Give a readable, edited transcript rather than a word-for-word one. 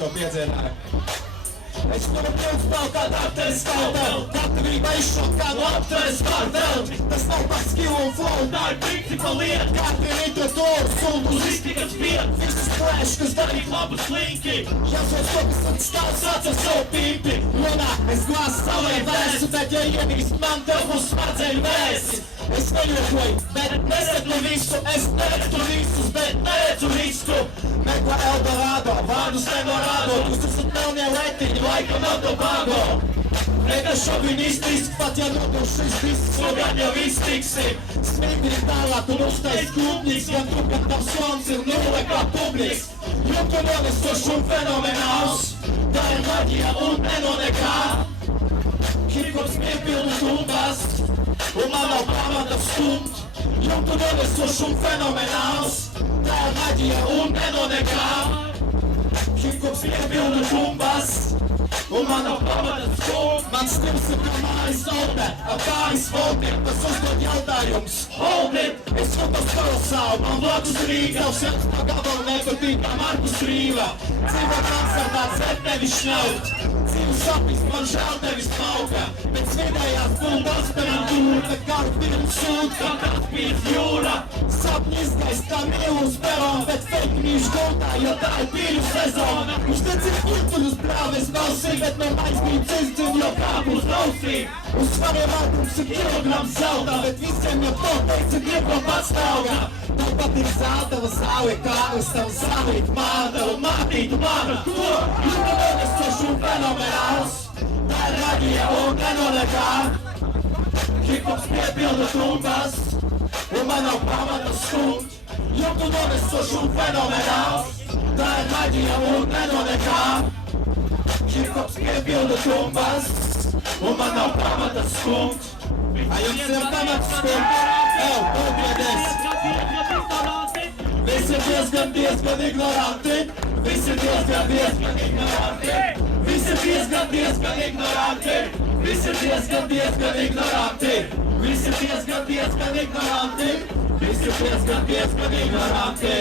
to piedzenē. Es varu pildus vēl kādu apteres kartelu, gatavība izšokā no apteres kartelu. Tas nav par skill un flow, tā ir principa lieta. Katri rīto toru, sūdu uz iztikas vietu. Visas plēš, kas darīt labu slinki. Jāsot to, kas atstāv sāc ar savu pimpi. Runā, es glāstu savai vēstu, bet ja ienīst man, tev būs smadzeņu vēsti. Es neļokoju, bet nesedlu visu, es neredzu visus, bet neredzu risku. Meklē Eldorado, vārdus nenorādo, jūs esat melnie letiņi, laikam Eldorado. Nekas šovinistiski, pat ja nodošu šis disks, no gan jau iztiksi. Smīgi tālāk un uztais klubniks, gan tu, kad tavs slons ir nulle kā publiks. Jo tu nonesošu un fenomenāls, tā ir maģija un neno nekā. Hip-hops piepildu tumbas, un man nav pamata stumt. Jo tu nonesošu un fenomenāls, tā ir maģija un neno nekā. Hip-hops piepildu tumbas, un man nav pamata stumt. Mans stils ir kā mājas autē, ar kājas voltiem, tas uzdod jautājums. Hold it! Es fotos kolosālu, man blakus Rīga, tavs jums pa gabalu nepatīk kā Markus Rīva. Dzīvo Amsterdamā, dzert nevis šņaukt. Dzīvu sapnis, man žēl tevis mauka. Pēc vidējās būtu aspirantūra, bet kādu pirms sūt, kā Kaspijas jūra. Sapni izgaist kā mīlu uz peronu, bet fake news gultā, jo tā ir pīļu sezona. Viņš necīt kultuļus brāvis balsī, bet no aizmīts izdzim, jo kāpus nosī. Uz svariem ātrums ir kilograms zelta, bet visiem jau to teica gribo patstāvgā. Tāpat ir zeltava zāli, kādas tavu zālīt māda un mātītu māda. To, jūta nonesošu un fenomenāls, tā ir maģija un neno nekā. Hip-hops piepilda tumbas, un man nav pamata stumt. Jūta nonesošu un fenomenāls, tā ir maģija un neno nekā. Hip-hops piepilda tumbas, un man nav pamata stumt. A jums ir pamata stumt? Paldies! Visi ir diezgan ignoranti. Visi ir diezgan ignoranti. Visi ir diezgan ignoranti. Visi ir diezgan ignoranti. Visi ir diezgan ignoranti. Visi ir diezgan ignoranti.